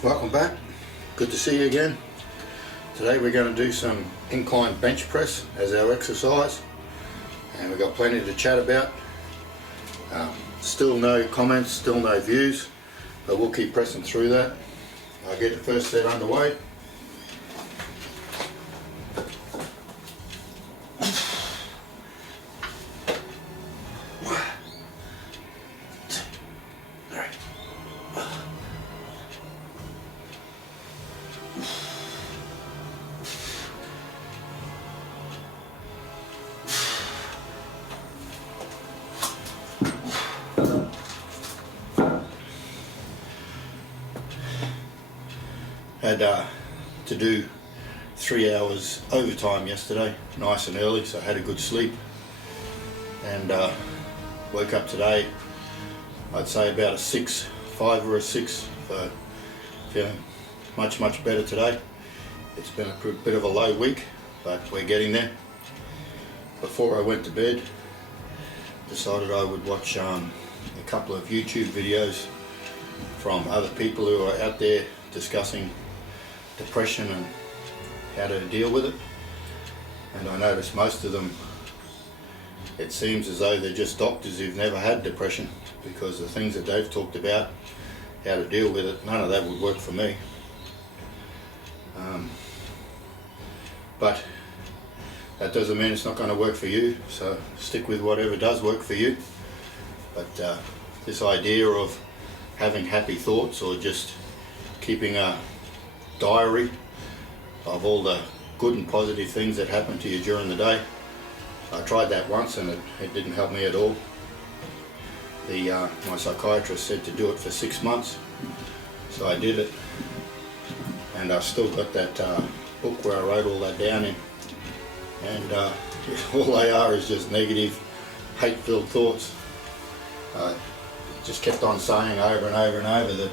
Welcome back. Good to see you again. Today we're going to do some incline bench press as our exercise, and we've got plenty to chat about. Still no comments, still no views, but we'll keep pressing through that. I'll get the first set underway. Had to do 3 hours overtime yesterday, nice and early, so I had a good sleep, and woke up today, I'd say about a 6.5 or a 6, so feeling much better today. It's been a bit of a low week, but we're getting there. Before I went to bed, decided I would watch a couple of YouTube videos from other people who are out there discussing depression and how to deal with it, and I noticed most of them, it seems as though they're just doctors who've never had depression, because the things that they've talked about, how to deal with it, none of that would work for me. But that doesn't mean it's not going to work for you, so stick with whatever does work for you. But this idea of having happy thoughts, or just keeping a diary of all the good and positive things that happen to you during the day. I tried that once and it didn't help me at all. My psychiatrist said to do it for 6 months, so I did it, and I've still got that book where I wrote all that down in, and all they are is just negative, hate-filled thoughts. Just kept on saying over and over and over that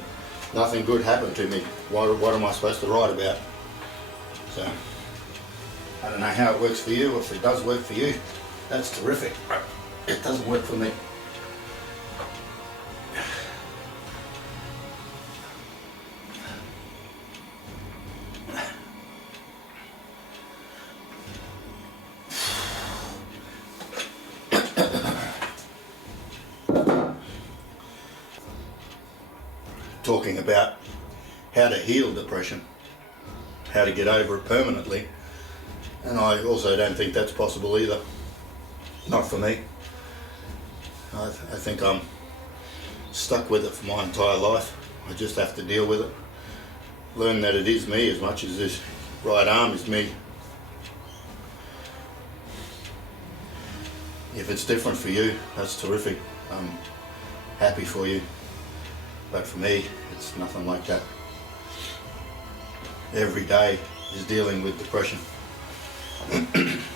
nothing good happened to me. What am I supposed to write about? So, I don't know how it works for you. If it does work for you, that's terrific. It doesn't work for me. Talking about how to heal depression, how to get over it permanently, and I also don't think that's possible either. Not for me. I think I'm stuck with it for my entire life. I just have to deal with it. Learn that it is me as much as this right arm is me. If it's different for you, that's terrific. I'm happy for you. But for me, it's nothing like that. Every day is dealing with depression.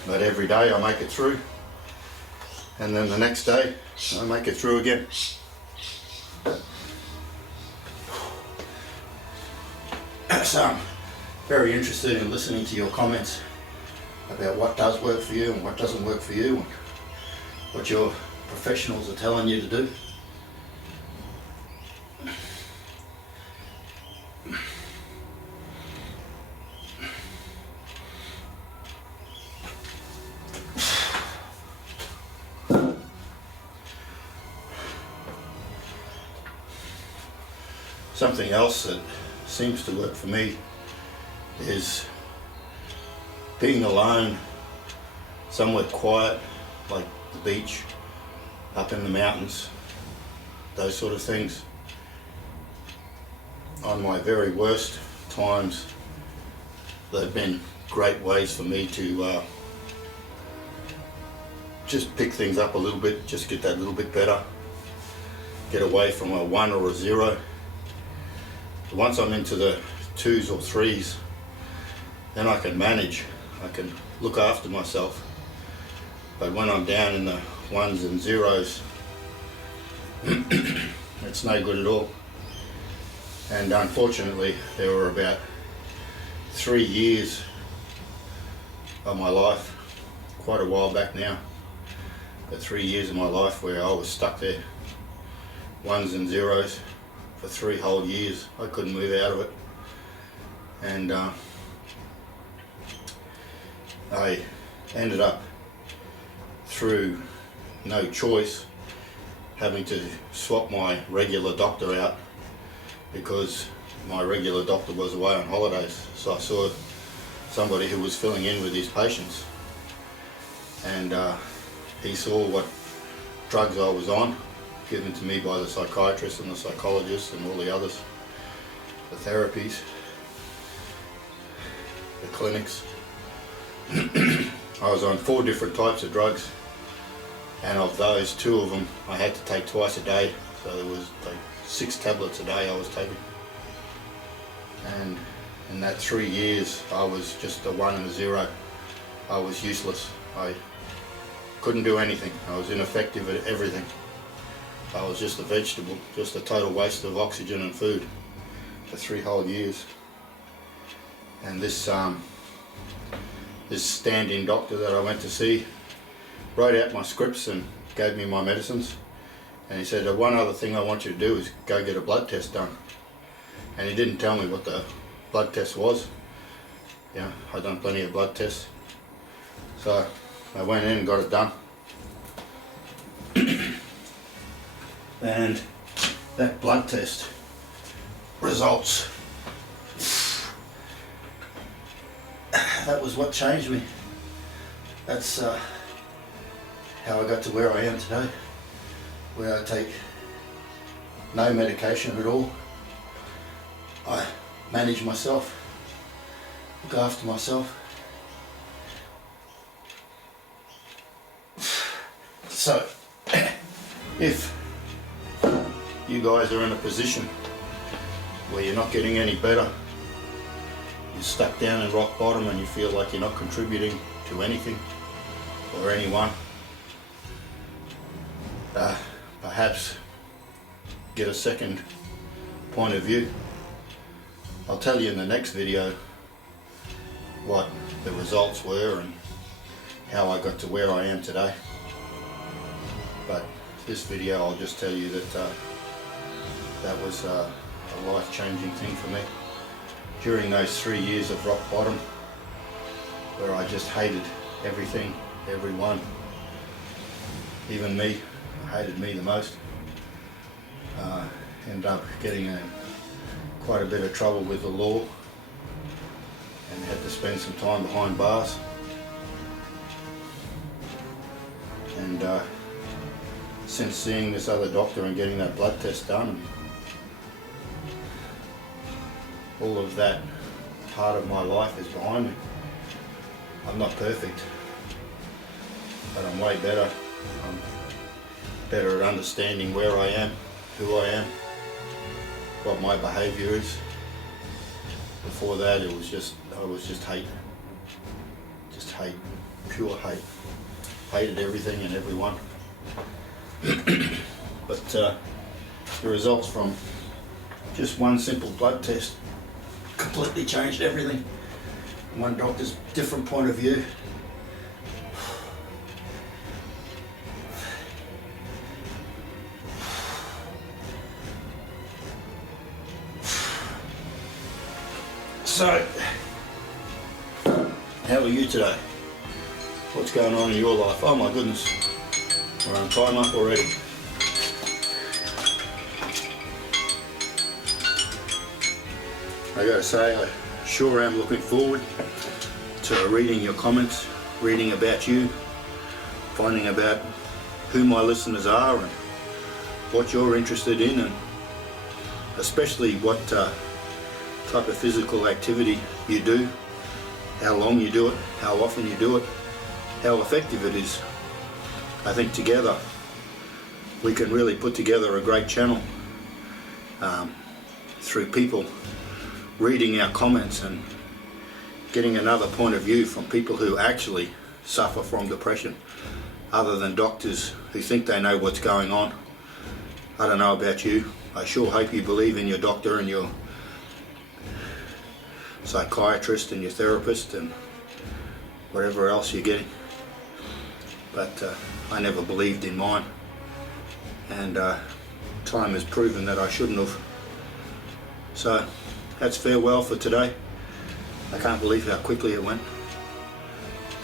But every day I make it through. And then the next day, I make it through again. So I'm very interested in listening to your comments about what does work for you and what doesn't work for you, and what your professionals are telling you to do. Something else that seems to work for me is being alone, somewhere quiet, like the beach, up in the mountains, those sort of things. On my very worst times, they've been great ways for me to just pick things up a little bit, just get that little bit better, get away from a 1 or a 0. Once I'm into the 2s or 3s, then I can manage, I can look after myself. But when I'm down in the 1s and 0s, it's no good at all. And unfortunately, there were about 3 years of my life, quite a while back now, but 3 years of my life where I was stuck there, 1s and 0s, for 3 whole years. I couldn't move out of it, and I ended up, through no choice, having to swap my regular doctor out because my regular doctor was away on holidays. So I saw somebody who was filling in with his patients, and he saw what drugs I was on, given to me by the psychiatrist and the psychologist and all the others, the therapies, the clinics. I was on 4 different types of drugs, and of those, 2 of them I had to take twice a day, so there was like 6 tablets a day I was taking. And in that 3 years I was just a 1 and a 0. I was useless. I couldn't do anything. I was ineffective at everything. I was just a vegetable, just a total waste of oxygen and food for 3 whole years. And this stand-in doctor that I went to see wrote out my scripts and gave me my medicines, and he said, one other thing I want you to do is go get a blood test done. And he didn't tell me what the blood test was. Yeah, I'd done plenty of blood tests, so I went in and got it done. And that blood test results, that was what changed me. That's how I got to where I am today, where I take no medication at all. I manage myself, look after myself. So, if you guys are in a position where you're not getting any better, you're stuck down in rock bottom and you feel like you're not contributing to anything or anyone, perhaps get a second point of view. I'll tell you in the next video what the results were and how I got to where I am today. But this video, I'll just tell you that that was a life-changing thing for me. During those 3 years of rock bottom, where I just hated everything, everyone, even me, I hated me the most. Ended up getting in quite a bit of trouble with the law and had to spend some time behind bars. And since seeing this other doctor and getting that blood test done, all of that part of my life is behind me. I'm not perfect, but I'm way better. I'm better at understanding where I am, who I am, what my behaviour is. Before that, I was just hate. Just hate, pure hate. Hated everything and everyone. But the results from just one simple blood test completely changed everything. One doctor's different point of view. So, how are you today? What's going on in your life? Oh my goodness, we're on time up already. I gotta say, I sure am looking forward to reading your comments, reading about you, finding about who my listeners are and what you're interested in, and especially what type of physical activity you do, how long you do it, how often you do it, how effective it is. I think together we can really put together a great channel through people reading our comments and getting another point of view from people who actually suffer from depression, other than doctors who think they know what's going on. I don't know about you. I sure hope you believe in your doctor and your psychiatrist and your therapist and whatever else you're getting. But I never believed in mine, and time has proven that I shouldn't have. So that's farewell for today. I can't believe how quickly it went.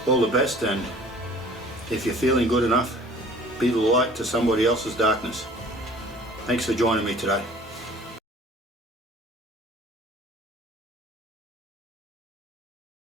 All the best, and if you're feeling good enough, be the light to somebody else's darkness. Thanks for joining me today.